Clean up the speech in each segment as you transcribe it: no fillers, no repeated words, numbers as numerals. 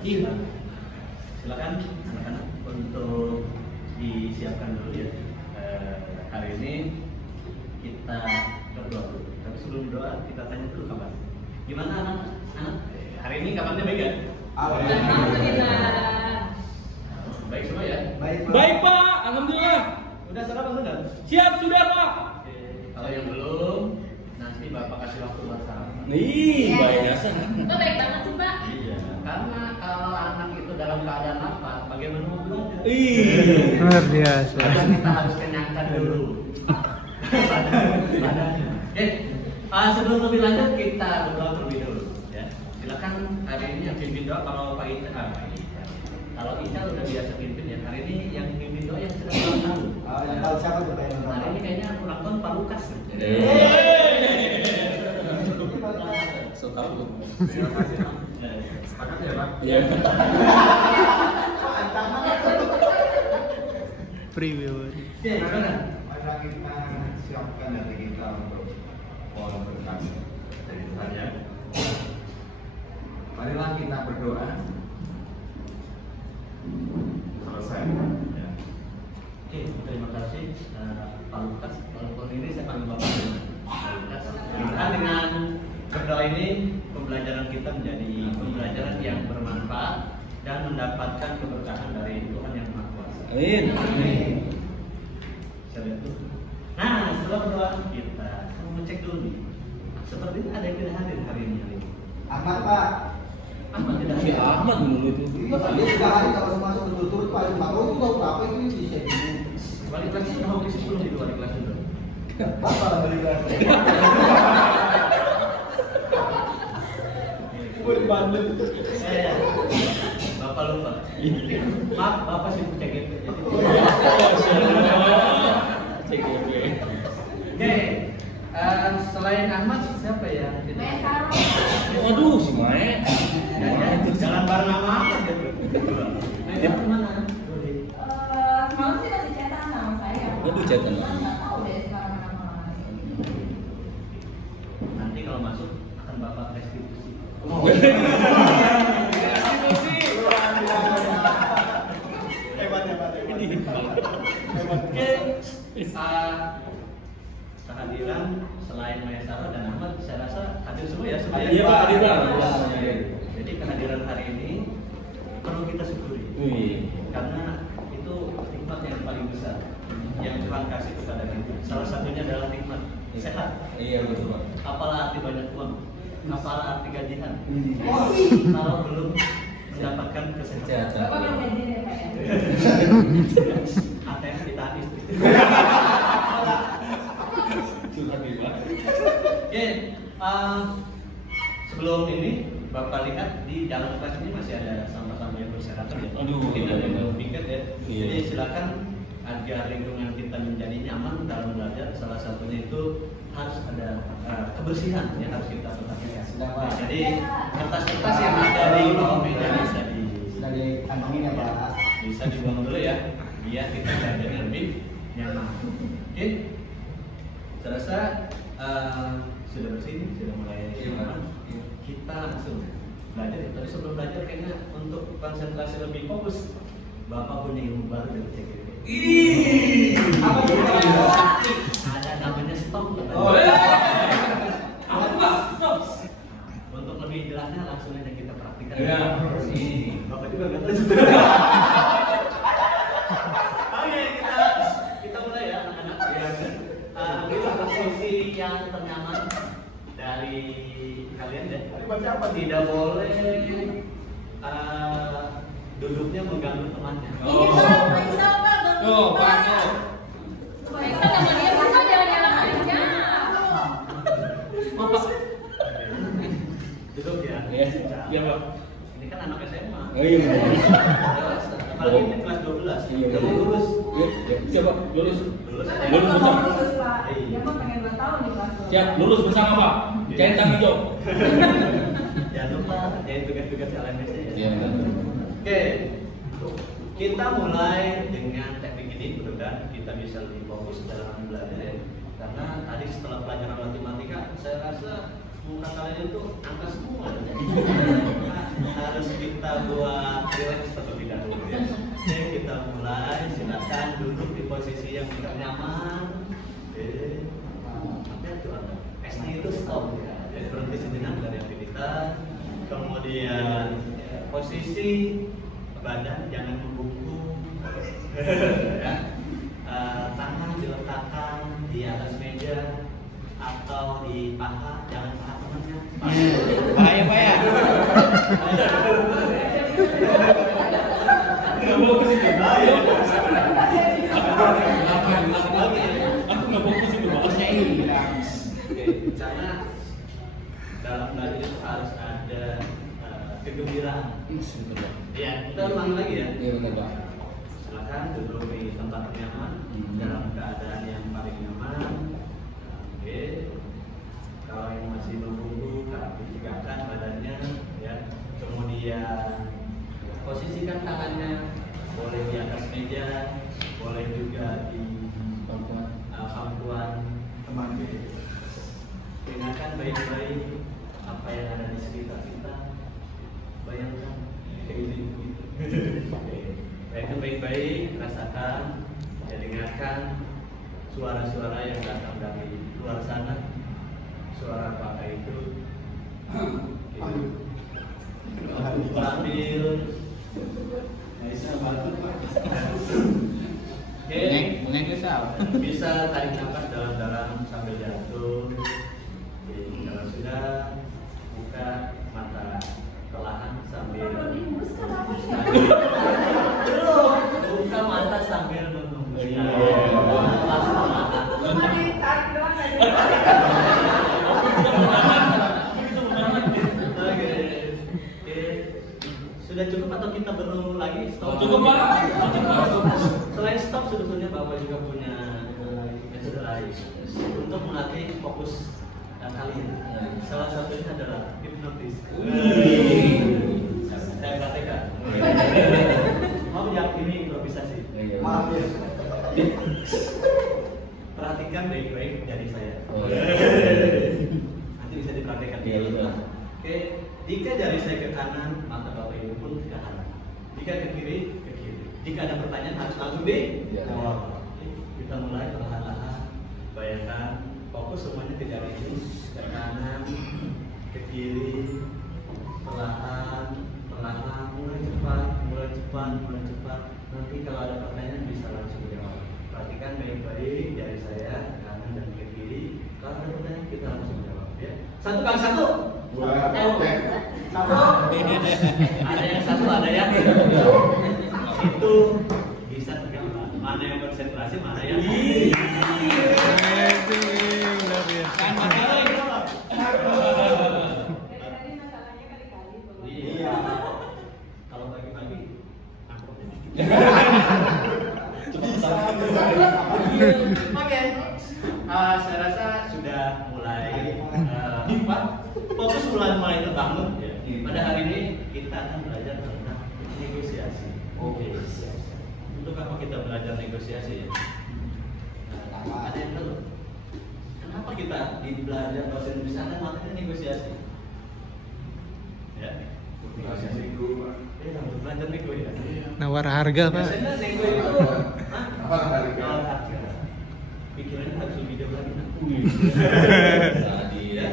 Iya. Silakan anak-anak untuk disiapkan dulu ya. Hari ini kita berdoa dulu. Tapi sebelum doa kita tanya dulu kabar. Gimana anak-anak? Hari ini kabarnya baik ya? Alhamdulillah. Baik semua ya? Baik Pak, alhamdulillah. Udah sarapan sudah? Siap sudah Pak. Oke. Kalau yang belum, nanti Bapak kasih waktu buat sarapan. Nih, baik ya. Itu baik banget sih Pak. Iya. Karena kalau anak itu dalam keadaan apa, bagaimana mau belajar? Luar biasa. Karena kita harus kenyangkan dulu. Oke. Sebelum lebih lanjut kita berdoa terlebih dulu. Ya. Silakan hari ini yang pimpin doa kalau Pak Ita. Kalau Ita udah biasa pimpin ya. Hari ini yang pimpin doa yang sedang ulang tahun. Yang tahu siapa tuh Pak? Hari ini kayaknya ulang tahun Pak Lukas. Suka lu. Terima kasih. Sepakat ya Pak? Iya. Preview. Oke, gimana? Mari kita siapkan hati kita untuk mohon berkat dari Tuhan ya. Marilah kita berdoa. Selesai. Ya. Oke, terima kasih Pak Lukas. Walaupun ini saya panggil Bapak Pak Lukas. Mudah-mudahan dengan berdoa ini pembelajaran kita menjadi pembelajaran yang bermanfaat dan mendapatkan keberkahan dari Tuhan yang Maha Kuasa. Amin. Amin. Saya lihat dulu. Nah, setelah berdoa kita mau ngecek dulu nih. Seperti ada yang tidak hadir hari ini. Ahmad Pak. Ahmad tidak Si hadir. Ahmad dulu itu. Iya Pak, dia sudah hari kalau masuk berturut Pak. Pak itu tahu berapa itu bisa dulu. Wali kelas itu mau ke 10 itu wali kelas itu. Bapak alhamdulillah. Bapak lupa. Maaf, Bapak sibuk CGP. Oke, selain Ahmad siapa ya? Mesaro. Waduh, si Mae. Jalan bareng sama Ahmad ya. Dia kemana? Semalam sih masih chatan sama saya. Waduh, chatan. Nggak tahu deh sekarang kenapa. Nanti kalau masuk akan Bapak restitusi. Kehadiran selain Maya Sarah dan Ahmad, saya rasa hadir semua ya. Iya Pak, hadir Pak. Jadi kehadiran hari ini perlu kita syukuri. Karena itu nikmat yang paling besar yang Tuhan kasih kepada kita. Salah satunya adalah nikmat sehat. Iya betul Pak. Apalah arti banyak uang? Apalah arti gajian? Kalau belum mendapatkan kesehatan. Bapak belum gajian ya Pak ya? ATM ditahan istri. Oke, sebelum ini Bapak lihat di dalam kelas ini masih ada sampah-sampah yang berserakan ya. Aduh, mungkin ada yang iya. belum piket ya. Iya. Jadi silakan agar lingkungan kita menjadi nyaman dalam belajar. Salah satunya itu harus ada kebersihan yang harus kita perhatikan. Sudah, Pak. Jadi kertas-kertas yang ada di bawah meja Sudah dikantongin ya Pak. bisa dibuang dulu ya, biar kita belajarnya lebih nyaman. Oke, saya rasa sudah bersih, sudah mulai nyaman. Kita langsung belajar. Tapi sebelum belajar kayaknya untuk konsentrasi lebih fokus, Bapak punya ilmu baru dari CGP. Apa itu Pak? Ada namanya stop. Stop. Untuk lebih jelasnya langsung aja kita praktikkan. Iya. Bapak juga nggak tahu. Oke, kita mulai ya anak-anak. Ambillah posisi yang ternyaman dari kalian deh. Tidak boleh duduknya mengganggu temannya. Ini Pak, Maisa Pak, Oh, Pak. Maisa sama dia bisa jalan-jalan aja. Bapak. Duduk ya. Iya, iya Pak. Ini kan anak SMA. Oh iya. Apalagi ini kelas 12. Iya, Udah mau lulus. Iya, siapa? Lulus. Lulus. Lulus bersama. Lulus Pak. Dia mah pengen 2 tahun di kelas. Siap, lulus bersama Pak. Jangan tanggung jawab. Jangan lupa kerjain tugas-tugas LMS ya. Iya. Oke, kita mulai dengan teknik ini. Mudah-mudahan kita bisa lebih fokus dalam belajar ya. Karena tadi setelah pelajaran matematika, saya rasa muka kalian itu angka semua. harus kita buat relax terlebih dahulu ya. Oke, kita mulai. Silakan duduk di posisi yang nyaman. Oke. Apa itu ada? S-nya itu stop ya. Jadi berhenti sejenak dari aktivitas. Kemudian posisi badan jangan membungkuk. Ya. Tangan diletakkan di atas meja atau di paha, jangan paha temannya. Bahaya, bahaya. Nggak mau ke situ. Bahaya. Aku nggak mau ke situ, Pak. Oke, karena dalam belajar itu harus ada kegembiraan. Ya, kita ulang lagi ya. Iya benar, Pak. Silakan duduk di tempat yang nyaman, dalam keadaan yang paling nyaman. Oke. Kalau yang masih membungkuk, tegakkan badannya, ya. Kemudian posisikan tangannya, boleh di atas meja, boleh juga di pangkuan teman. Dengarkan baik-baik apa yang ada di sekitar kita. Bayangkan kayak gitu. Bayangkan baik-baik, rasakan, ya dengarkan suara-suara yang datang dari luar sana. Suara apa itu? Sambil bisa tarik nafas dalam-dalam sambil jatuh. Kalau sudah, buka mata perlahan sambil buka mata sambil menunggu. Oke. Sudah cukup atau kita perlu lagi? Stop. Cukup, Pak. Selain stop, sebetulnya Bapak juga punya metode lain untuk melatih fokus kalian. Salah satunya adalah hipnotis. Saya praktekkan. Mau yang ini improvisasi. Maaf ya. Perhatikan baik-baik jari saya. Nanti bisa dipraktekkan. Oke, jika jari saya ke kanan, maka Bapak Ibu pun ke kanan. Jika ke kiri, ke kiri. Jika ada pertanyaan harus langsung dijawab. Kita mulai perlahan-lahan. Bayangkan fokus semuanya ke jari ini, ke kanan, ke kiri, perlahan, mulai cepat. Nanti kalau ada pertanyaan bisa langsung jawab. Perhatikan baik-baik jari saya ke kanan dan ke kiri. Kalau ada pertanyaan kita langsung jawab ya. Satu kali satu. Satu. Ada yang satu, ada yang itu bisa tergambar. Mana yang konsentrasi, mana yang iya. Kalau pagi-pagi aku Oke. Saya rasa sudah mulai fokus mulai terbangun ya. Pada hari ini kita akan belajar tentang negosiasi. Oke. Untuk apa kita belajar negosiasi ya? Ada yang tahu? Kenapa kita belajar bahasa Indonesia dan materi negosiasi? Ya. Negosiasi nego, Pak. Belajar nego ya. Nawar harga, Pak. Biasanya nego itu Nawar harga. Pikirannya harus lebih jauh lagi. Ya.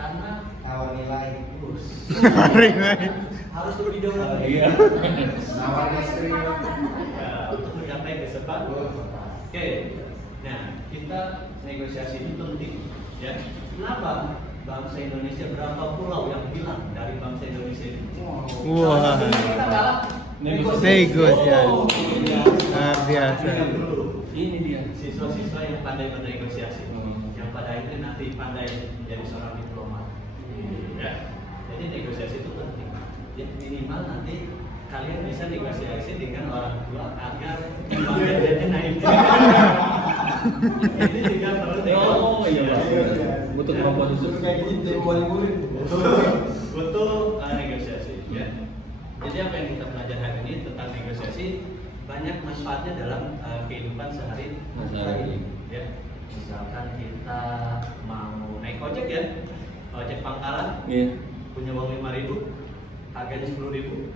Karena Nawar nilai. harus lebih jauh lagi. Iya. Nawar istri. Ya, untuk mencapai kesepakatan. Oke. Nah, kita negosiasi ini penting. Ya. Kenapa? Bangsa Indonesia berapa pulau yang hilang dari bangsa Indonesia ini? Wah. Kita kalah Negosiasi. Luar biasa. Ini dia. Siswa-siswa yang pandai bernegosiasi, yang pada akhirnya nanti pandai menjadi seorang diplomat. Ya. Jadi negosiasi itu penting. Ya, minimal nanti kalian bisa negosiasi dengan orang tua agar gajinya naik. Ini juga perlu Oh iya. Butuh kemampuan khusus. Kayak gini boleh murid. butuh negosiasi. Ya. Jadi apa yang kita belajar hari ini tentang negosiasi banyak manfaatnya dalam kehidupan sehari-hari. Ya. Misalkan kita mau naik ojek ya, ojek pangkalan, Iya. punya uang 5.000, harganya 10.000,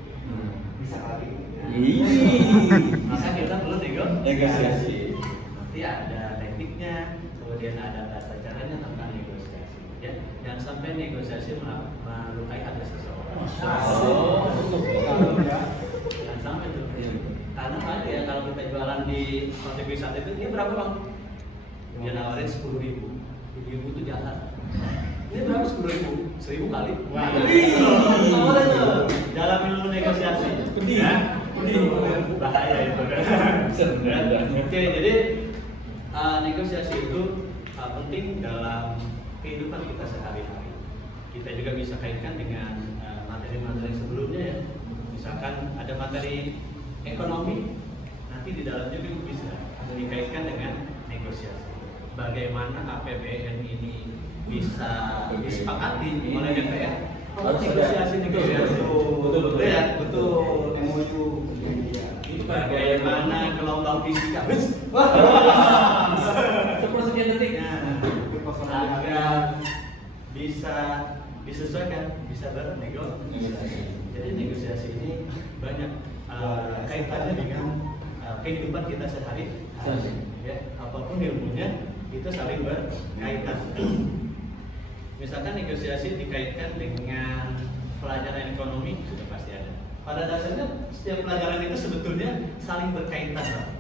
Bisa kali. maka kita perlu negosiasi. Nanti ada tekniknya, kemudian ada tata caranya tentang negosiasi. Ya, jangan sampai negosiasi melukai hati seseorang. Jangan sampai tuh. Karena ada ya kalau kita jualan di hotel wisata itu, ini berapa bang? Dia nawarin 10.000, 7.000 itu jahat. Ini berapa 10.000? 1.000 kali. Wah, boleh tuh. Dalam ilmu negosiasi. Ya, bahaya itu kan. Oke, jadi negosiasi itu penting dalam kehidupan kita sehari-hari. Kita juga bisa kaitkan dengan materi-materi sebelumnya ya. Misalkan ada materi ekonomi, nanti di dalamnya juga bisa dikaitkan dengan negosiasi. Bagaimana APBN ini bisa disepakati oleh DPR? Negosiasi negosiasi. Betul ya, betul. MOU. Itu bagaimana gelombang fisika? Sepersekian detik. Agar bisa disesuaikan, bisa bernegosiasi. Jadi negosiasi ini banyak kaitannya dengan kehidupan kita sehari-hari. Ya, apapun ilmunya itu saling berkaitan. Misalkan negosiasi dikaitkan dengan pelajaran ekonomi sudah pasti ada. Pada dasarnya setiap pelajaran itu sebetulnya saling berkaitan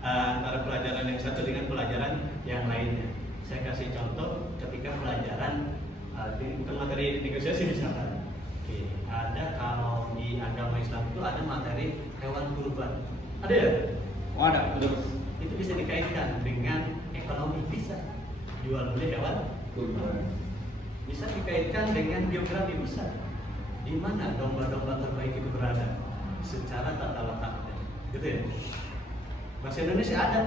antara pelajaran yang satu dengan pelajaran yang lainnya. Saya kasih contoh ketika pelajaran bukan materi negosiasi misalkan. Oke, ada kalau di agama Islam itu ada materi hewan kurban. Ada ya? Oh, ada, betul. Itu bisa dikaitkan dengan ekonomi, bisa jual beli hewan kurban. Bisa dikaitkan dengan geografi besar. Di mana domba-domba terbaik itu berada secara tata letaknya, gitu ya. Bahasa Indonesia ada.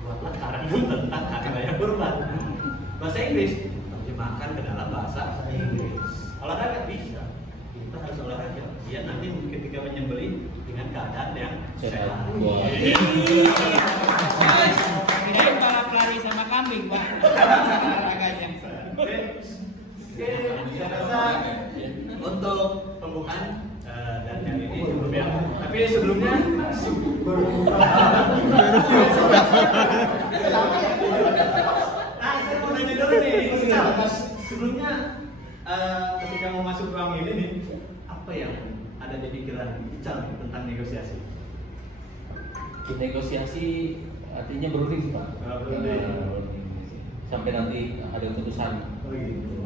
Buatlah karang tentang hari raya kurban. Bahasa Inggris terjemahkan ke dalam bahasa Inggris. Olahraga bisa. Kita harus olahraga. Ya nanti ketika menyembelih dengan keadaan yang sehat. Ini para pelari sama kambing, Pak. Olahraganya. Oke, saya rasa untuk pembukaan dan yang ini cukup ya. Tapi sebelumnya saya mau nanya dulu nih. Sebelumnya ketika mau masuk ruang ini nih, apa yang ada di pikiran Ical tentang negosiasi? Negosiasi artinya berunding sih Pak. Berunding. Sampai nanti ada keputusan. Oh gitu.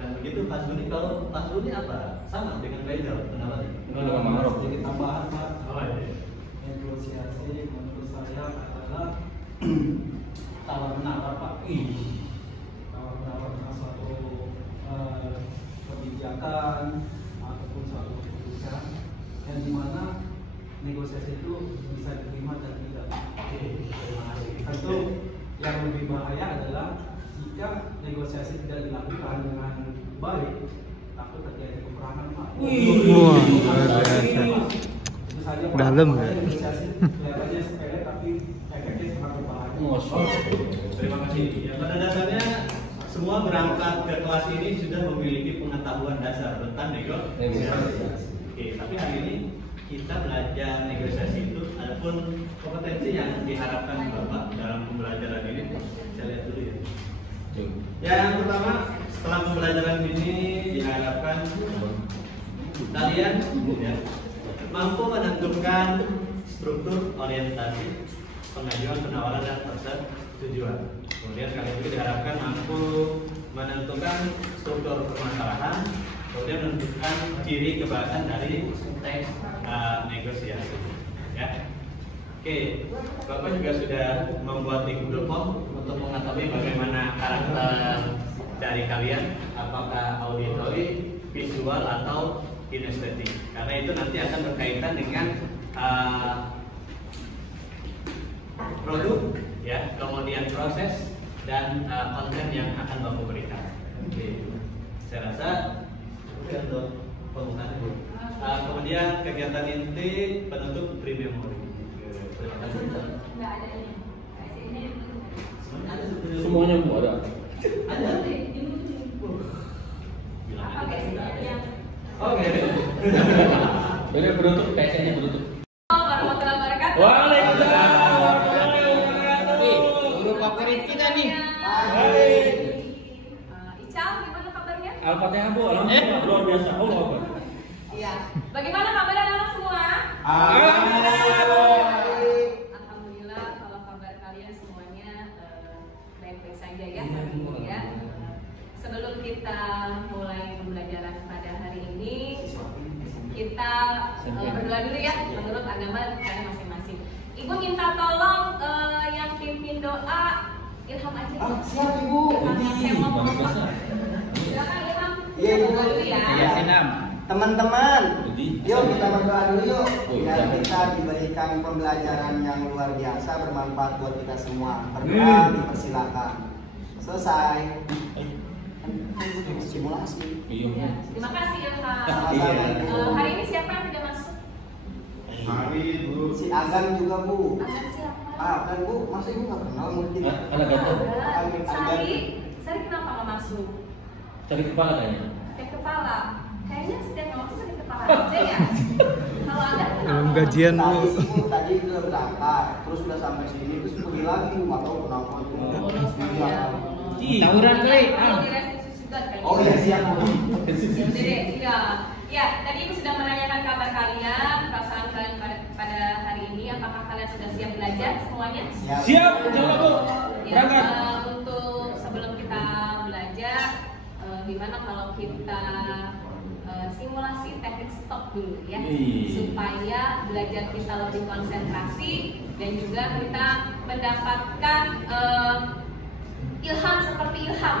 Dan begitu Pak Suni, kalau Pak Suni apa? Sama dengan Pak Ical, kenapa? Dengan Marok. Jadi tambahan Pak, Oh iya. negosiasi menurut saya adalah tawar menawar Pak. Tawar menawar suatu kebijakan ataupun suatu keputusan yang dimana negosiasi itu bisa diterima dan tidak. Tentu yang lebih bahaya adalah jika negosiasi tidak dilakukan dengan baik, takut terjadi peperangan Pak. Wah, luar biasa. Itu saja Pak. Dalam ya. Makanya negosiasi kelihatannya sepele tapi efeknya sangat berbahaya. Terima kasih. Ya, pada dasarnya semua berangkat ke kelas ini sudah memiliki pengetahuan dasar tentang negosiasi. Oke, tapi hari ini kita belajar negosiasi itu, adapun kompetensi yang diharapkan Bapak dalam pembelajaran ini, saya lihat dulu ya. Yang pertama, setelah pembelajaran ini diharapkan kalian ya, mampu menentukan struktur orientasi pengajuan, penawaran, dan persetujuan. Kemudian kalian juga diharapkan mampu menentukan struktur permasalahan, kemudian menentukan ciri kebahasan dari teks negosiasi. Ya. Oke, Bapak juga sudah membuat di Google Form untuk mengetahui bagaimana karakter dari kalian, apakah auditory, visual, atau kinestetik. Karena itu nanti akan berkaitan dengan produk, ya, kemudian proses dan konten yang akan Bapak berikan. Oke, saya rasa untuk pembukaan dulu. Kemudian kegiatan inti penutup pre-memory. Terima kasih. Nggak ada ini. Kasih ini. Semuanya ada sebetulnya. Semuanya ada. Ada. Ini. Bilang Apa aja guys? tidak ada. Yang Bener berutuk, kayaknya berutuk. Warahmatullahi wabarakatuh. Waalaikumsalam. Guru favorit kita nih. Ical, gimana kabarnya? Al-Fatihah Bu, alhamdulillah luar biasa. Allah Akbar. Iya. Bagaimana kabar anak semua? Alhamdulillah kalau kabar kalian semuanya baik-baik saja ya hari ini ya. Sebelum kita mulai pembelajaran pada hari ini, kita berdoa dulu ya menurut agama kalian masing-masing. Ibu minta tolong yang pimpin doa Ilham aja. Siap Ibu. Saya mau ngomong. Silakan Ilham. Iya, Ibu. Berdoa dulu ya. Ya senam. Teman-teman, Jadi, yuk kita berdoa dulu yuk. Oh, Biar jangan. kita diberikan pembelajaran yang luar biasa, bermanfaat buat kita semua. Berdoa dipersilakan. Selesai. Simulasi. Iya. Ya, terima kasih Ilham. Sama-sama, Ibu. Hari ini siapa yang tidak masuk? Hari Bu. Si Agan juga Bu. Agan siapa? Agan Bu, masa Ibu nggak kenal murid kita? Anak ganteng. Sari kenapa nggak masuk? Sakit kepala kayaknya. Sakit kepala. Kayaknya setiap nggak masuk sakit kepala aja ya. Kalau ada Belum gajian Bu. Tadi sih Bu, tadi udah berangkat, terus udah sampai sini, terus pergi lagi, nggak tahu kenapa tuh. Bolos Iya. ya. Tawuran kali. Kalau di restitusi juga kayaknya. Oh iya siap Bu. Ya udah deh, iya. Ya, tadi Ibu sudah menanyakan kabar kalian, perasaan kalian pada hari ini. Apakah kalian sudah siap belajar semuanya? Siap, coba Bu. Ya, Berangkat. untuk sebelum kita belajar, gimana kalau kita simulasi teknik stop dulu ya, supaya belajar kita lebih konsentrasi dan juga kita mendapatkan ilham seperti Ilham.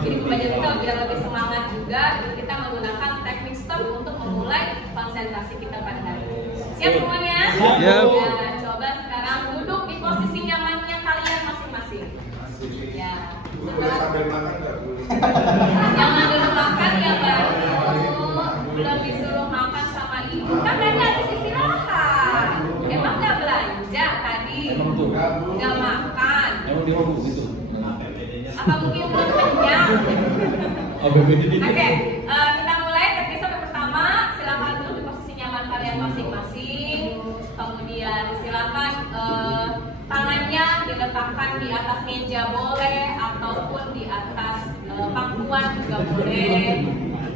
Jadi belajar kita biar lebih semangat juga. Jadi kita menggunakan teknik stop untuk memulai konsentrasi kita pada hari ini. Siap semuanya? Siap. Ya, coba sekarang duduk di posisi nyamannya kalian masing-masing. Ya. Boleh sambil makan nggak Bu? Jangan dulu makan ya baru. Belum disuruh makan sama ibu. Kan tadi habis istirahat. Emang nggak belanja tadi? Emang tuh. Nggak makan. Emang dia mau gitu. Apa mungkin belum kenyang? Oke, kita mulai episode pertama. Silakan dulu di posisi nyaman kalian masing-masing. Kemudian silakan tangannya diletakkan di atas meja boleh ataupun di atas pangkuan juga boleh.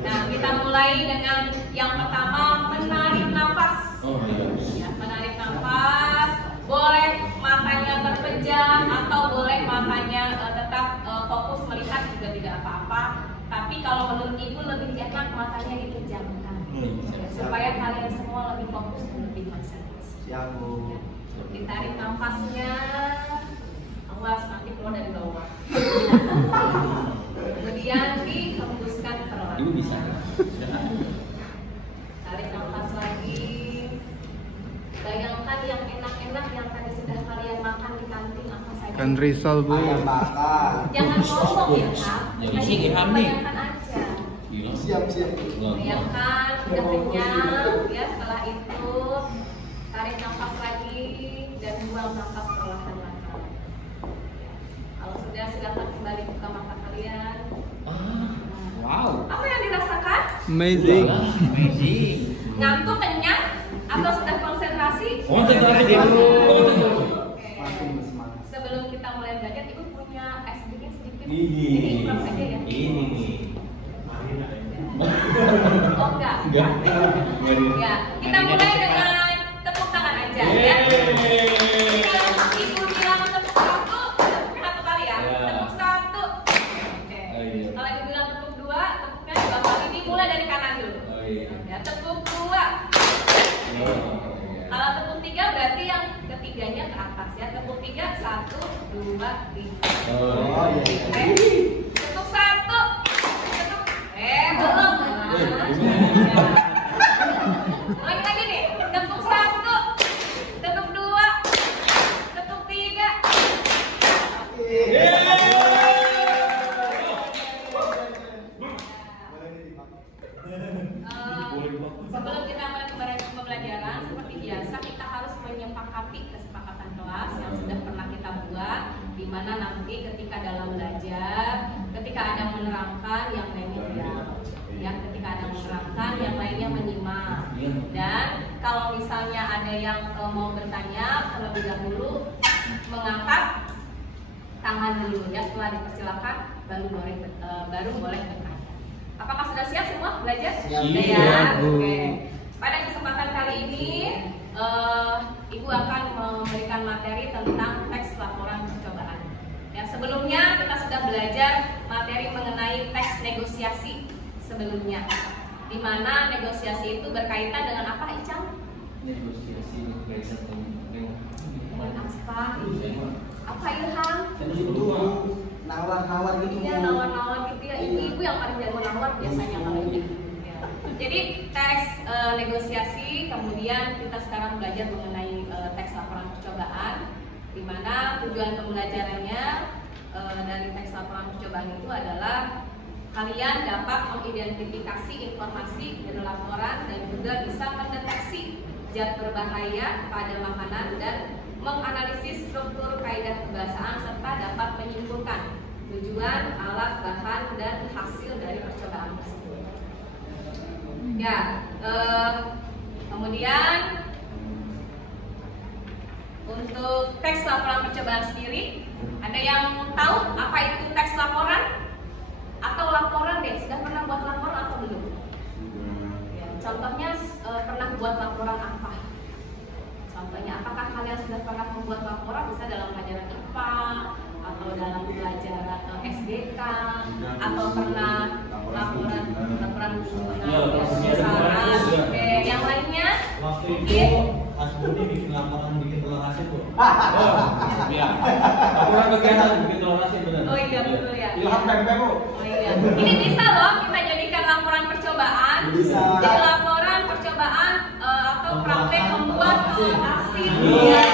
Nah, kita mulai dengan yang pertama, menarik nafas. Oh iya. Ya, menarik nafas. Boleh matanya terpejam atau boleh matanya tetap fokus melihat juga tidak apa-apa. Tapi kalau menurut Ibu lebih enak matanya dipejamkan supaya kalian semua lebih fokus dan lebih konsentrasi. Siap Bu. Ditarik nafasnya, awas nanti keluar dari bawah. Kemudian dihembuskan perlahan. Ibu bisa. Tarik nafas lagi. Bayangkan yang enak-enak yang tadi sudah kalian makan di kantin apa saja. Kan risol Bu. Ayam bakar. Jangan ngomong ya Kak. Yang Hanya isi Ilham nih. bayangkan aja. Gila. Siap. Bayangkan udah kenyang ya. Setelah itu tarik nafas lagi dan buang nafas perlahan-lahan. Kalau sudah silakan kembali buka mata kalian. Wow. Apa yang dirasakan? Amazing. Amazing. Ngantuk, kenyang, atau sudah konsentrasi? Konsentrasi dulu. Oke. Makin bersemangat. Sebelum kita mulai belajar, Ibu punya sedikit. Ini. Jadi ikhlas aja ya. Ini nih. Oh enggak. Enggak. Ya, kita mulai dengan tepuk tangan aja ya. Kalau Ibu bilang tepuk satu, tepuknya satu kali ya. Ya. Tepuk satu. Oke. Oh, iya. Kalau Ibu bilang tepuk dua, tepuknya dua kali. Ini mulai dari kanan dulu. Oh iya. Ya, tepuk dua. Kalau tepuk tiga berarti yang ketiganya ke atas ya. Tepuk tiga, satu, dua, tiga. Oh iya. Oke. Tepuk satu. Tepuk. Belum. Lagi lagi nih. Tepuk satu. Tepuk dua. Tepuk tiga. Sebelum kita mulai pembelajaran, seperti biasa kita harus menyepakati kesepakatan kelas yang sudah pernah kita buat, di mana nanti ketika dalam belajar, ketika ada menerangkan yang lainnya diam. ya ketika ada menerangkan, yang lainnya menyimak. Dan kalau misalnya ada yang mau bertanya, terlebih dahulu mengangkat tangan dulu ya, setelah dipersilakan baru boleh bertanya. Apakah sudah siap semua belajar? Siap. Ya. Oke. Pada kesempatan kali ini Ibu akan memberikan materi tentang teks laporan percobaan. Ya, sebelumnya kita sudah belajar materi mengenai teks negosiasi sebelumnya, di mana negosiasi itu berkaitan dengan apa, Icang? Negosiasi berkaitan dengan Apa? Apa Ilham? Itu nawar-nawar gitu. Iya, nawar-nawar gitu ya. Ibu yang paling jago nawar biasanya kalau ini. Ya. Jadi teks negosiasi, kemudian kita sekarang belajar mengenai teks laporan percobaan, di mana tujuan pembelajarannya dari teks laporan percobaan itu adalah kalian dapat mengidentifikasi informasi dari laporan dan juga bisa mendeteksi zat berbahaya pada makanan dan menganalisis struktur kaidah kebahasaan serta dapat menyimpulkan tujuan, alat, bahan, dan hasil dari percobaan tersebut. Ya, kemudian untuk teks laporan percobaan sendiri, ada yang tahu apa itu teks laporan? Atau laporan deh, sudah pernah buat laporan atau belum? Ya, contohnya pernah buat laporan apa? Contohnya, apakah kalian sudah pernah membuat laporan, bisa dalam pelajaran IPA atau dalam pelajaran SDK, atau pernah laporan besaran? Oke, yang lainnya? Waktu itu Mungkin? Mas Budi bikin laporan bikin telur asin tuh. Iya. Laporan kegiatan bikin telur asin benar. Oh iya betul ya. Ilham tempe Bu. Oh iya. Ini bisa loh kita jadikan laporan percobaan. Bisa. Jadi laporan percobaan atau praktek membuat telur asin. Iya.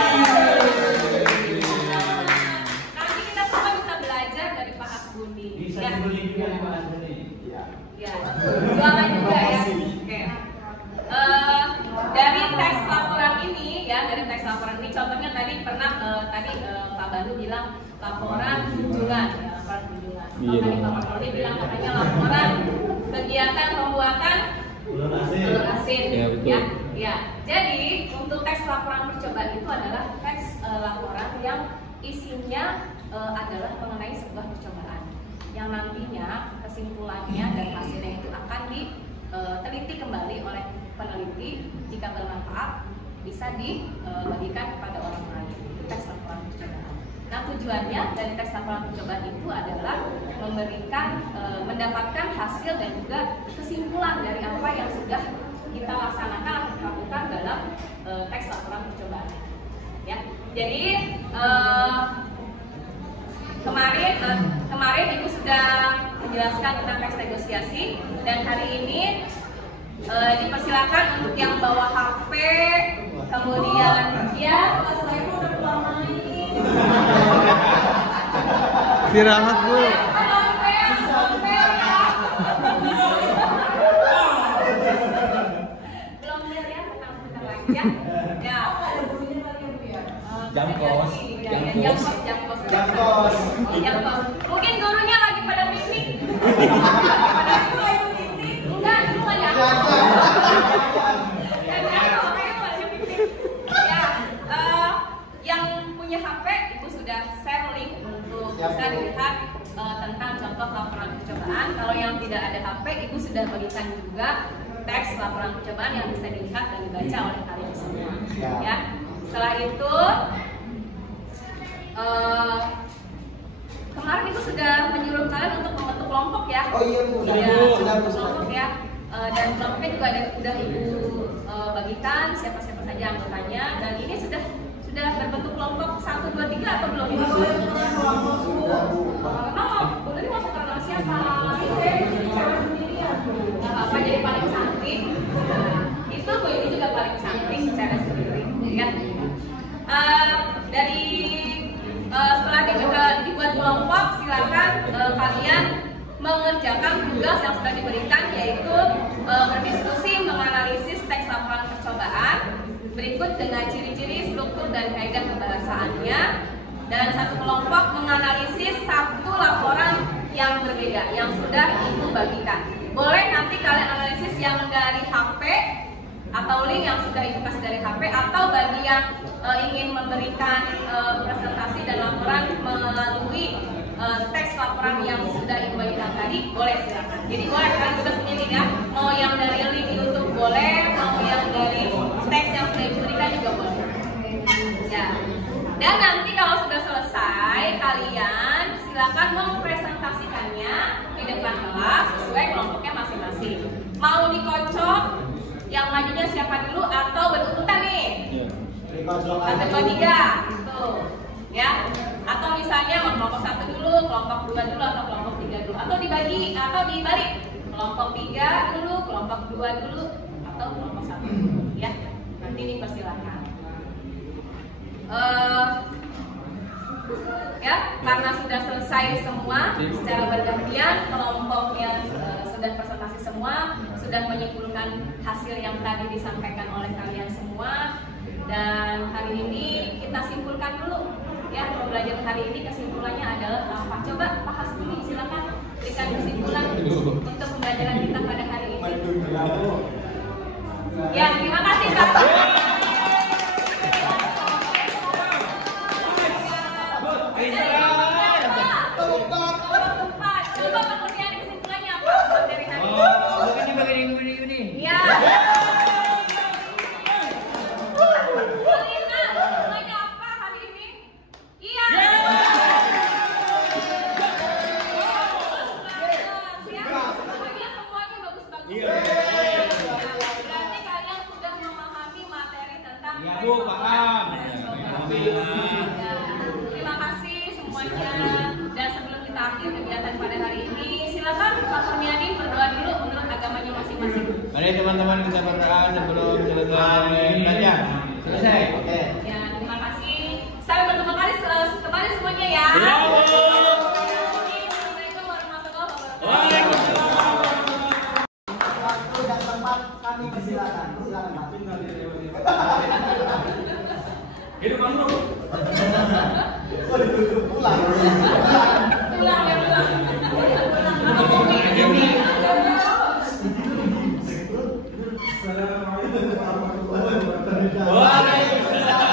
Nanti kita semua bisa belajar dari Pak Hasbuni. Bisa Ya. dibeli juga nih Pak Hasbuni. Iya. Ya. Jualan juga ya. Oke. Dari teks laporan ini ya, dari teks laporan ini contohnya tadi pernah Pak Banu bilang laporan kunjungan ya, laporan kunjungan. Iya. Tadi Pak Banu bilang katanya laporan kegiatan pembuatan Telur asin. telur asin. Ya, betul. Ya. Jadi untuk teks laporan percobaan itu adalah teks laporan yang isinya adalah mengenai sebuah percobaan yang nantinya kesimpulannya dan hasilnya itu akan diteliti kembali oleh peneliti, jika bermanfaat bisa dibagikan kepada orang lain. Itu teks laporan percobaan. Nah, tujuannya dari teks laporan percobaan itu adalah mendapatkan hasil dan juga kesimpulan dari apa yang sudah kita laksanakan atau lakukan dalam teks laporan percobaan. Ya, jadi kemarin Ibu sudah menjelaskan tentang teks negosiasi, dan hari ini dipersilakan untuk yang bawa HP, kemudian ya Mas Laimu udah pulang main. Istirahat Bu. Belum lihat ya, bentar lagi ya. Ya. Jam kos. Jam kos. Mungkin gurunya lagi pada piknik. Enggak, itu nggak jatuh. Yang punya HP, Ibu sudah share link untuk bisa dilihat tentang contoh laporan percobaan. Kalau yang tidak ada HP, Ibu sudah bagikan juga teks laporan percobaan yang bisa dilihat dan dibaca oleh kalian semua. Ya. Setelah itu, kemarin Ibu sudah menyuruh kalian untuk membentuk kelompok ya. Oh iya Bu. Sudah kelompok ya. Dan kelompoknya juga udah Ibu bagikan siapa-siapa saja anggotanya, dan ini sudah berbentuk kelompok 1, 2, 3 atau belum? Bu Nuri mau kenal siapa? Nggak apa-apa, jadi paling cantik. Itu Bu ini juga paling cantik secara sendiri, ya. Setelah dibuat kelompok, silakan kalian mengerjakan tugas yang sudah diberikan, yaitu berdiskusi menganalisis teks laporan percobaan berikut dengan ciri-ciri, struktur, dan kaidah kebahasaannya, dan satu kelompok menganalisis satu laporan yang berbeda yang sudah Ibu bagikan. Boleh nanti calling yang sudah edukasi dari HP, atau bagi yang ingin memberikan presentasi dan laporan melalui teks laporan yang sudah Ibu bagikan tadi, boleh silakan. Jadi boleh kalian juga pilih ya, mau yang dari link YouTube boleh, mau yang dari teks yang sudah Ibu berikan juga boleh. Ya. Dan nanti kalau sudah selesai, kalian silakan mempresentasikannya di depan kelas sesuai kelompoknya masing-masing. Mau dikocok, yang majunya siapa dulu atau berurutan nih? Dikocok 1, 2, 3, gitu. Ya. Atau misalnya mau kelompok 1 dulu, kelompok 2 dulu, atau kelompok 3 dulu, atau dibagi atau dibalik. Kelompok 3 dulu, kelompok 2 dulu, atau kelompok 1 dulu, ya. Nanti dipersilakan. Ya, karena sudah selesai semua secara bergantian, kelompoknya sudah presentasi semua, sudah menyimpulkan hasil yang tadi disampaikan oleh kalian semua. Dan hari ini kita simpulkan dulu ya, pembelajaran hari ini kesimpulannya adalah apa? Coba Pak Hasbuni silakan berikan kesimpulan untuk pembelajaran kita pada hari ini. Ya, terima kasih Pak. Coba Pak Kurniadi kesimpulannya apa dari hari ini? Begini. Iya. Kesimpulannya apa hari ini? Iya. Pokoknya semuanya bagus-bagus. Berarti kalian sudah memahami materi tentang Iya Bu, paham. Terima kasih semuanya. Dan sebelum kita akhir kegiatan pada hari ini, silakan Pak Kurniadi berdoa dulu menurut agamanya masing-masing. Mari teman-teman kita berdoa sebelum selesai belajar. Selesai. Oke. Ya, terima kasih. Sampai bertemu kembali semuanya ya. Assalamualaikum warahmatullahi wabarakatuh. Waktu dan tempat kami persilakan. Silakan Pak. Hidup kamu. Oh, ditutup pulang. Pulang ya, pulang. Assalamualaikum warahmatullahi wabarakatuh.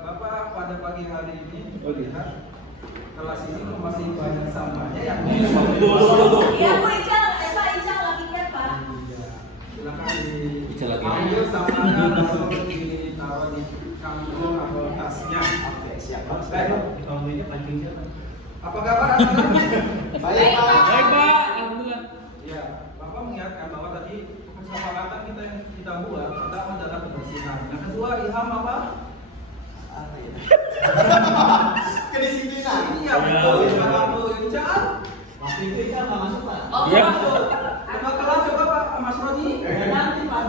Bapak pada pagi hari ini melihat kelas ini masih banyak sampahnya yang Iya, Bu Ical, Pak Ical lagi kan, Pak. silakan Ical lagi. diambil sampahnya lalu ditaruh di kantong atau tasnya. Oke, siap. Baik. Kalau ini pancing siapa? Apa kabar anak-anak? Baik, Pak. Baik Pak, alhamdulillah. Ya, Bapak mengingatkan bahwa tadi kesepakatan kita yang kita buat pertama adalah kebersihan. Yang kedua, ilham apa? Apa ya? Kedisiplinan. Iya betul. Kalau Ical, Waktu itu Ica nggak masuk, Pak. Oh, Iya. masuk. coba kelas coba Pak Mas Rodi. Nanti, Pak.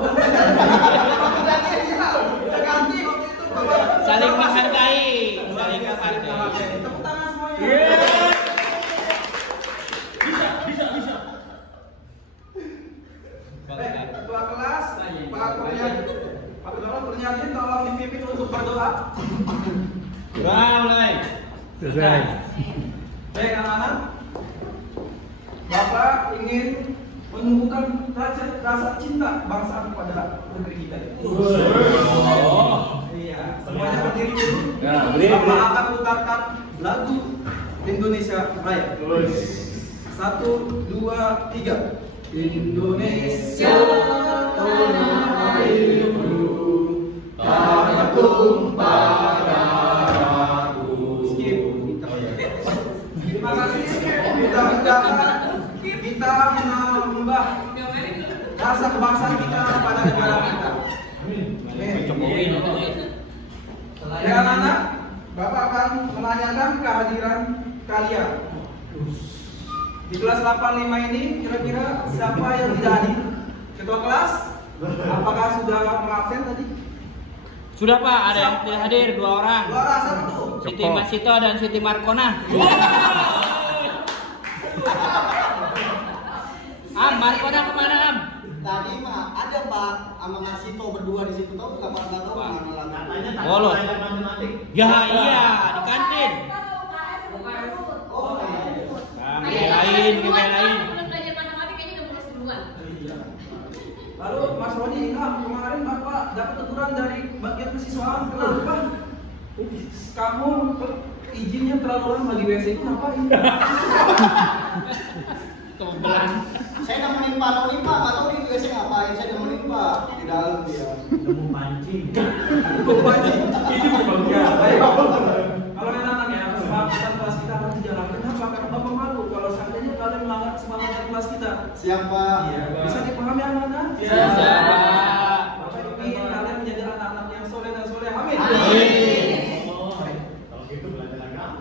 Kita ganti waktu itu. Coba. Saling menghargai. Saling menghargai. Tepuk tangan semuanya. Bisa. Baik, ketua kelas Pak Kurniadi. Pak Ketua Kurniadi tolong dipimpin untuk berdoa. Mulai. Selesai. Baik anak-anak, Bapak ingin menumbuhkan rasa cinta bangsa kepada negeri kita. Iya, semuanya berdiri dulu. Ya, berdiri. Bapak akan putarkan lagu Indonesia Raya. 1, 2, 3. Indonesia tanah airku, tanah tumpah darahku. Skip. Terima kasih. Mudah-mudahan kita menambah rasa kebangsaan kita pada negara kita. Amin. Ya anak-anak, Bapak akan menanyakan kehadiran kalian. Di kelas 85 ini kira-kira siapa yang tidak hadir? Ketua kelas? Apakah sudah mengabsen tadi? Sudah Pak, ada yang tidak hadir 2 orang. Dua rasa betul. Siti Masito dan Siti Markona. Am, Markona kemana Am? Tadi mah ada, Pak. sama Masito berdua di situ tahu nggak tahu mana lagi. Katanya tak Bolos. belajar matematik. Ya iya, di kantin. Oh iya. Lain. Sebelum belajar matematik kayaknya udah mulai duluan. Lalu Mas Roni, kemarin Bapak dapat teguran dari bagian kesiswaan. Kenapa? Kamu izinnya terlalu lama di WC itu ngapain? Kebetulan. Saya nemenin Pak Roni Pak, nggak tahu di WC ngapain. Saya nemenin Pak di dalam dia. Nemu pancing. Ini berbahagia. Baik. Kalau anak-anak ya, kesepakatan kelas kita harus dijalankan. Kenapa? Karena Bapak malu kalau seandainya kalian melanggar kesepakatan kelas kita. Siapa? Bisa dipahami anak-anak? Siap. Bapak ingin kalian menjadi anak-anak yang soleh dan soleh. Amin. Oh, kalau gitu belajar agama.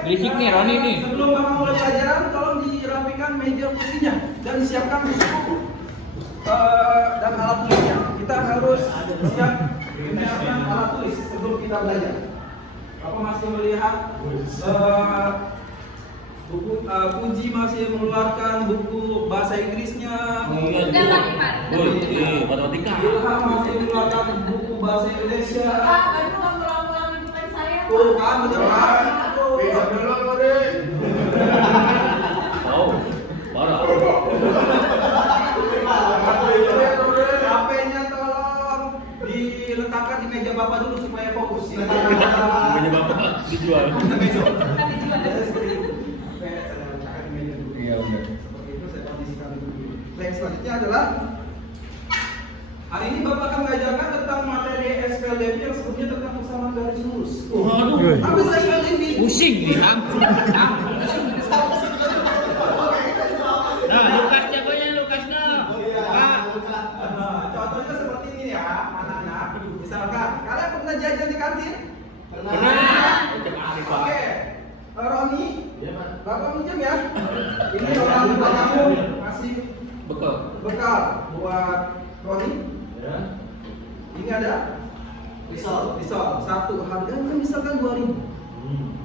Berisik nih Roni nih. Sebelum Bapak mulai pelajaran, tolong dirapikan meja kursinya dan disiapkan buku dan alat tulisnya. Kita harus siap menyiapkan alat tulis sebelum kita belajar. Bapak masih melihat buku Puji masih mengeluarkan buku bahasa Inggrisnya. Udah Pak Ipan. Matematika. Ilham masih mengeluarkan buku bahasa Indonesia. Pak, baru pulang-pulang di depan saya. Tuh kan, betul kan? Pinjam dulu, Budi. Tahu. Parah. HP-nya tolong diletakkan di meja Bapak dulu supaya fokus. Punya bapak dijual. Iya benar. Seperti itu saya kondisikan dulu. Yang selanjutnya adalah hari ini Bapak akan mengajarkan tentang materi SPLDB yang sebelumnya tentang persamaan garis lurus. Waduh. Apa sih SPLDB? Pusing nih, Kang. Nah, Lukas jagonya Lukas dong. Pak. Contohnya seperti ini ya, anak-anak. Misalkan kalian pernah jajan di kantin? Pernah. Oke. Roni, Iya, Pak. Bapak minjem ya. Ini orang tua kamu kasih Bekal. bekal buat Roni. Ya. Ini ada Pisau. pisau satu, harganya misalkan 2.000.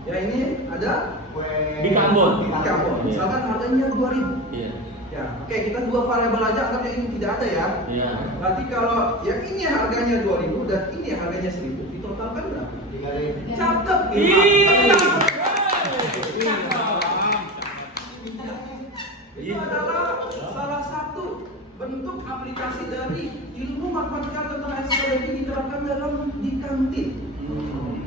Ya ini ada Di Kambon. Kambon. Misalkan harganya 2.000. Iya. Ya, oke, kita dua variabel aja, anggap yang ini tidak ada ya. Iya. Berarti kalau yang ini harganya 2.000 dan ini harganya 1.000, ditotalkan berapa? 3.000. Cakep. Itu adalah salah satu bentuk aplikasi dari ilmu matematika tentang SPLDB diterapkan di kantin.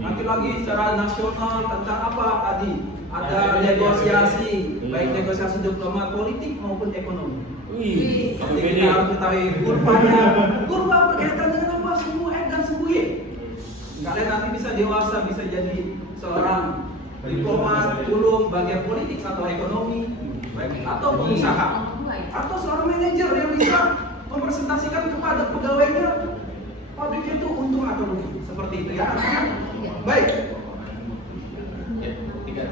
Nanti lagi secara nasional tentang apa tadi? Ada negosiasi, baik negosiasi diplomat politik maupun ekonomi. Wih, Nanti kita harus ketahui kurvanya. Kurva berkaitan dengan apa? Semu F dan semu Y. Kalian nanti bisa dewasa, bisa jadi seorang diplomat, ulung, bagian politik atau ekonomi, baik atau pengusaha, atau seorang manajer yang bisa mempresentasikan kepada pegawainya pabrik itu untung atau rugi. Seperti itu ya. Baik. Ya, tiga.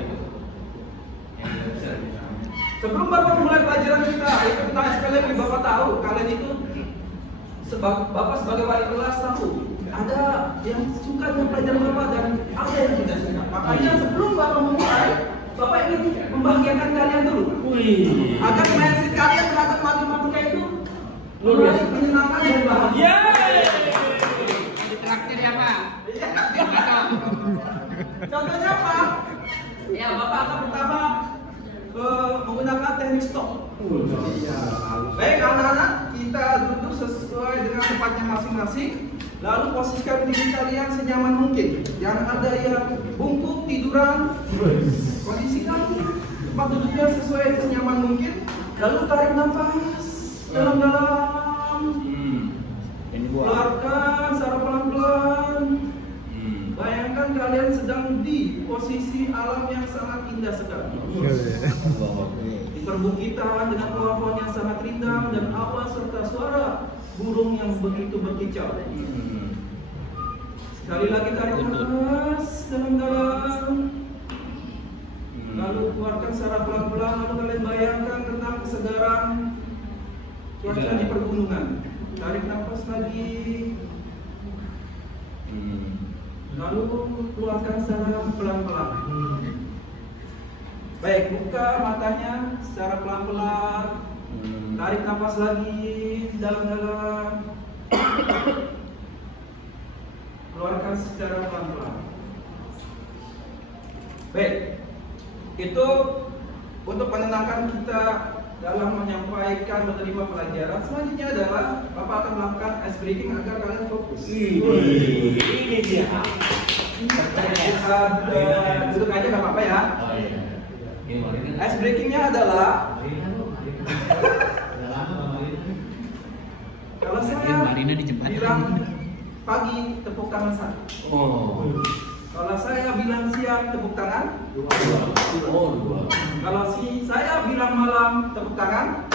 Sebelum Bapak mulai pelajaran kita, itu tentang SPLDB, Bapak tahu kalian itu Bapak sebagai wali kelas tahu ada yang suka dengan pelajaran Bapak dan ada yang tidak suka. Makanya sebelum Bapak memulai, Bapak ingin membahagiakan kalian dulu. Wih. Agar mindset kalian terhadap matematika itu Luar biasa. menyenangkan dan bahagia. Ditraktir ya, Pak. Contohnya apa? Ya, Bapak akan pertama menggunakan teknik stop. Baik anak-anak, kita duduk sesuai dengan tempatnya masing-masing. Lalu posisikan diri kalian senyaman mungkin. Jangan ada yang bungkuk, tiduran. Kondisikan tempat duduknya sesuai senyaman mungkin. Lalu tarik nafas dalam-dalam. Ini gua. Keluarkan secara pelan-pelan. Bayangkan kalian sedang di posisi alam yang sangat indah sekali. Di perbukitan dengan pohon-pohon yang sangat rindang dan awan serta suara burung yang begitu berkicau. Sekali lagi tarik nafas dalam-dalam. Lalu keluarkan secara pelan-pelan. Lalu kalian bayangkan tentang kesegaran cuaca di pergunungan. Tarik nafas lagi. Lalu keluarkan secara pelan-pelan. Baik, buka matanya secara pelan-pelan. Tarik nafas lagi dalam-dalam. Keluarkan secara pelan-pelan. Baik, itu untuk menenangkan kita dalam menyampaikan menerima pelajaran. Selanjutnya adalah Bapak akan melakukan ice breaking agar kalian fokus. Ini dia. Duduk aja nggak apa-apa ya. Oh iya. Ice breakingnya adalah kalau saya bilang pagi tepuk tangan 1. Oh. Kalau saya bilang siang tepuk tangan 2. Oh, 2. Kalau saya bilang malam tepuk tangan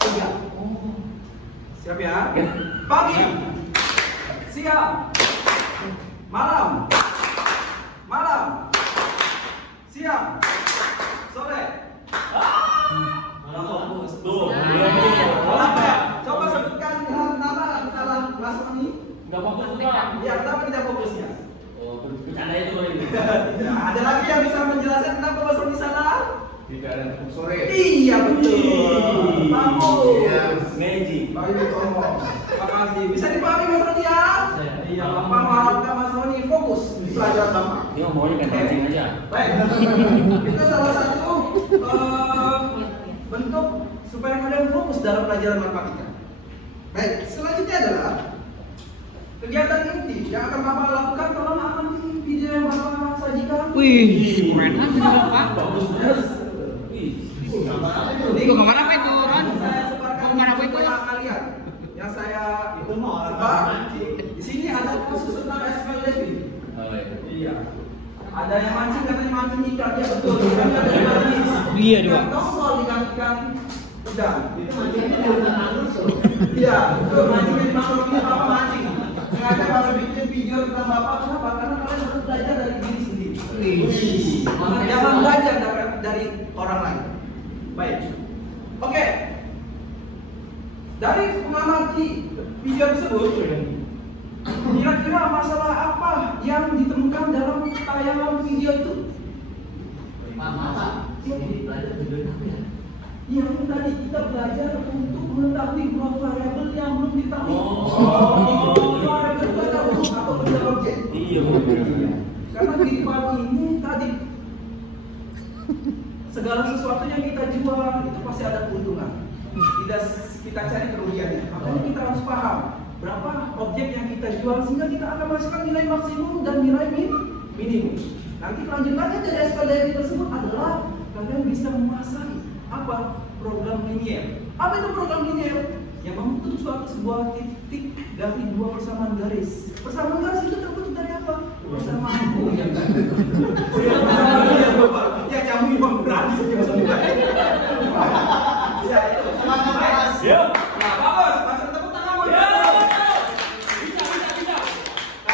3. Siap ya? Pagi, siang, malam, siang, sore. Coba sebutkan nama salah masuk ini. Enggak fokus Pak. Ya, kenapa tidak fokusnya? Oh, bercanda itu ini. Ada lagi yang bisa menjelaskan kenapa Mas Roni salah? Tidak ada tepuk sore. Iya betul. Bagus. Ngaji. Baik, Tomo. Makasih. Bisa dipahami Mas Roni ya? Iya, Bapak mengharapkan Mas Roni fokus di pelajaran Bapak. Dia ngomongnya kan kancing aja. Baik. Itu salah satu bentuk supaya kalian fokus dalam pelajaran matematika. Baik, selanjutnya adalah kegiatan inti yang akan Bapak lakukan. Tolong amati video yang Bapak sajikan. Wih, keren banget Pak. Bagus. Ini kok kemana Pak itu kan? Saya sebarkan Kemana Pak itu? kepada kalian. Yang saya sebar. Di sini ada khusus tentang SQL Levy. Oh Iya. Ada yang mancing katanya mancing ikan ya betul. Kami ada juga jenis. Iya dua. Yang tombol digantikan udang. Itu mancingnya di udang terus. Iya, betul. Mancing yang dimaksud ini Bapak mancing. Sengaja Bapak bikin video tentang Bapak kenapa? Karena kalian harus belajar dari diri sendiri. Jangan belajar dari orang lain. Baik. Oke. Dari mengamati video tersebut, kira-kira masalah apa yang ditemukan dalam tayangan video itu? Yang tadi kita belajar untuk mengetahui dua variabel yang belum ditahui. Variabel itu ada huruf atau benda objek. Iya. Karena kehidupan ini tadi segala sesuatu yang kita jual itu pasti ada keuntungan. Tidak kita cari kerugiannya. Makanya kita harus paham berapa objek yang kita jual sehingga kita akan masukkan nilai maksimum dan nilai minimum. Nanti kelanjutannya dari SQL tersebut adalah kalian bisa menguasai apa program linier. Apa itu program linier? Yang membentuk suatu sebuah titik dari dua persamaan garis. Persamaan garis itu terbentuk dari apa? Persamaan yang ya kamu memang berani saja persamaan garis. Ya itu. Ya. Nah, bagus. Masuk tepuk tangan. Bisa.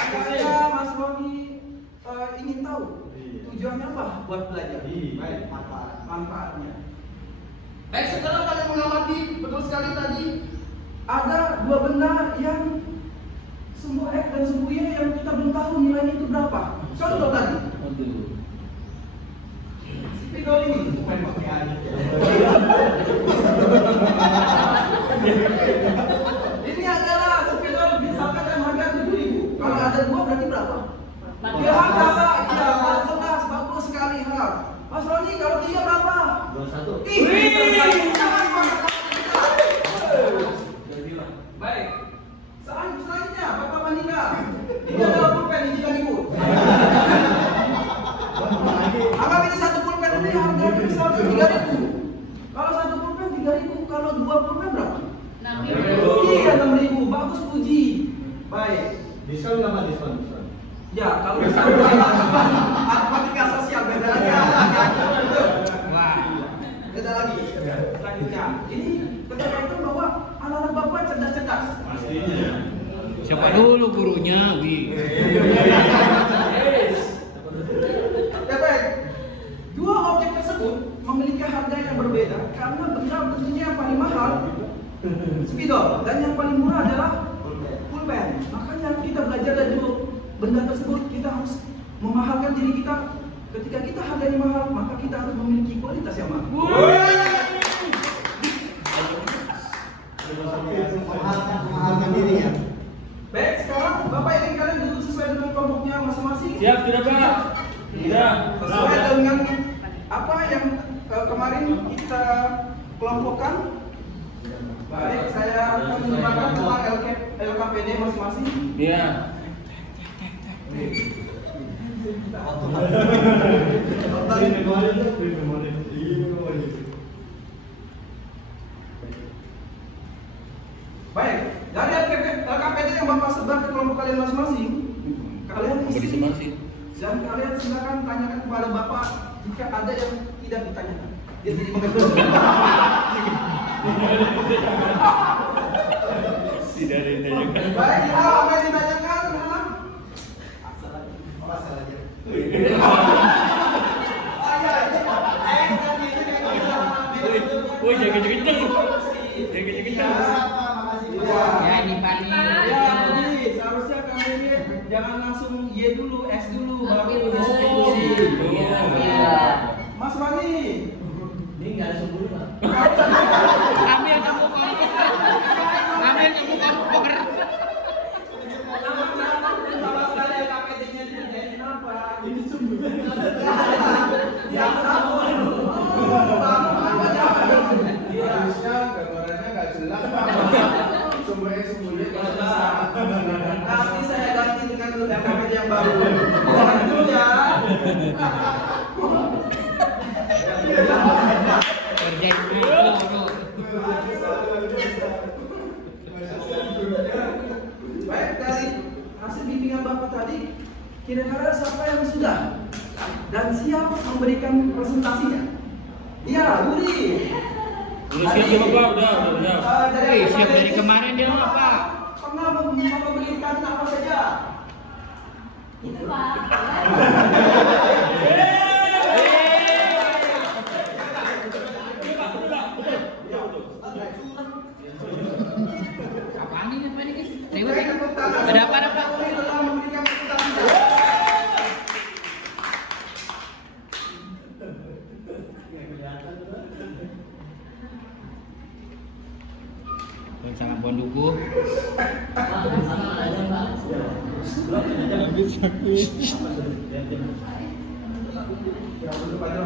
Saya Mas Roni ingin tahu tujuannya apa buat belajar. Baik, manfaatnya. Baik, setelah kalian mengamati betul sekali tadi ada dua benda yang sumbu X dan sumbu Y yang kita belum tahu nilainya itu berapa. Contoh tadi. Spidol ini bukan pakai adik. Ini adalah spidol misalkan yang harga 7.000. Kalau ada dua berarti berapa? Dia harga ya, jelas bagus sekali ha. Mas Roni kalau tiga berapa? 21. Baik. Selanjutnya Bapak Manika. Ini adalah pulpen ini 3.000. Anggap ini satu pulpen ini harganya misalnya 3.000. Kalau satu pulpen 3.000, kalau dua pulpen berapa? 6.000. Iya 6.000. Bagus puji. Baik. Diskon nggak diskon? Ya kalau matematika sosial beda lagi. Beda lagi. Selanjutnya, ini keterkaitan bahwa anak-anak Bapak cerdas-cerdas. Pastinya. Siapa dulu gurunya? Wih. Ya baik. Dua objek tersebut memiliki harga yang berbeda karena benda tentunya yang paling mahal spidol dan yang paling murah adalah pulpen. Makanya kita belajar dari dua benda tersebut kita harus memahalkan diri kita. Ketika kita harganya mahal, maka kita harus memiliki kualitas yang mahal. Memahamkan diri ya. Baik, sekarang Bapak ingin kalian duduk sesuai dengan kelompoknya masing-masing. Siap, sudah Pak. Sudah. Sesuai dengan apa yang kemarin kita kelompokkan. Baik, saya akan menyebutkan tentang LKPD masing-masing. Iya. Baik, dari LKPD yang Bapak sebar ke kelompok kalian masing-masing, kalian isi dan kalian silakan tanyakan kepada Bapak jika ada yang tidak ditanyakan. Dia jadi mengerti. Tidak ada yang ditanyakan. Baik, apa yang ditanyakan? Woi, jangan kenceng. Jangan kenceng. Ya ini Pak nih. Ya, jadi seharusnya kalian jangan langsung Y dulu, S dulu, baru diskusi. Mas Wani. Ini nggak ada sumber Pak. Kami yang kamu poker. Sama sekali KPD-nya dikerjain apa? Ini sumber. Yang sama. Harusnya gambarannya nggak jelas Pak. Sumbernya Nanti saya ganti dengan LKPD yang baru. Jangan dulu ya. Kerjain dulu. Baik, dari hasil bimbingan Bapak tadi, kira-kira siapa yang sudah dan siap memberikan presentasinya? Iya, Budi. Udah siap Bapak, udah. Siap dari kemarin dia Pak. Pernah memberikan apa saja? Itu Pak. Apaan ini Pak ini? Ada apa Pak? Telah memberikan presentasi. Sangat bonduku.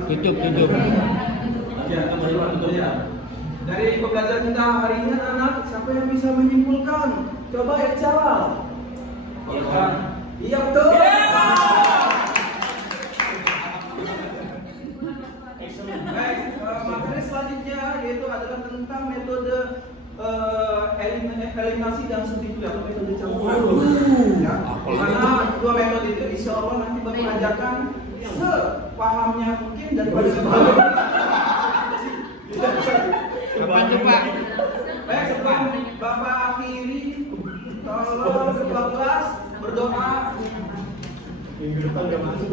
Tutup. Dari pembelajaran kita hari ini anak, siapa yang bisa menyimpulkan? Coba ya jawab. Iya betul. Baik, materi selanjutnya yaitu adalah tentang metode eliminasi dan substitusi atau metode campuran. Ya, karena dua metode itu insya Allah nanti Bapak ajarkan sepahamnya mungkin dan pada Apa tuh Pak? Baik, sebelum Bapak akhiri, tolong ketua kelas berdoa.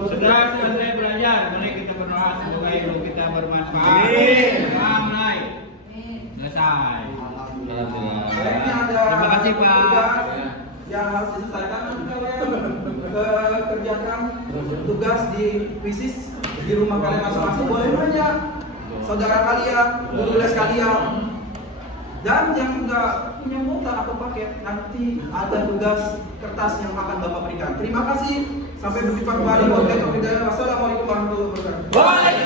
Sudah selesai belajar, mari kita berdoa semoga ilmu kita bermanfaat. Mulai. Selesai. Baiknya ada Terima kasih Pak. tugas yang harus diselesaikan nanti kalian kerjakan tugas di fisis di rumah kalian masing-masing, boleh nanya saudara kalian, guru les kalian. Dan yang enggak punya kuota atau paket, nanti ada tugas kertas yang akan Bapak berikan. Terima kasih. Sampai berjumpa kembali. Wassalamualaikum warahmatullahi wabarakatuh.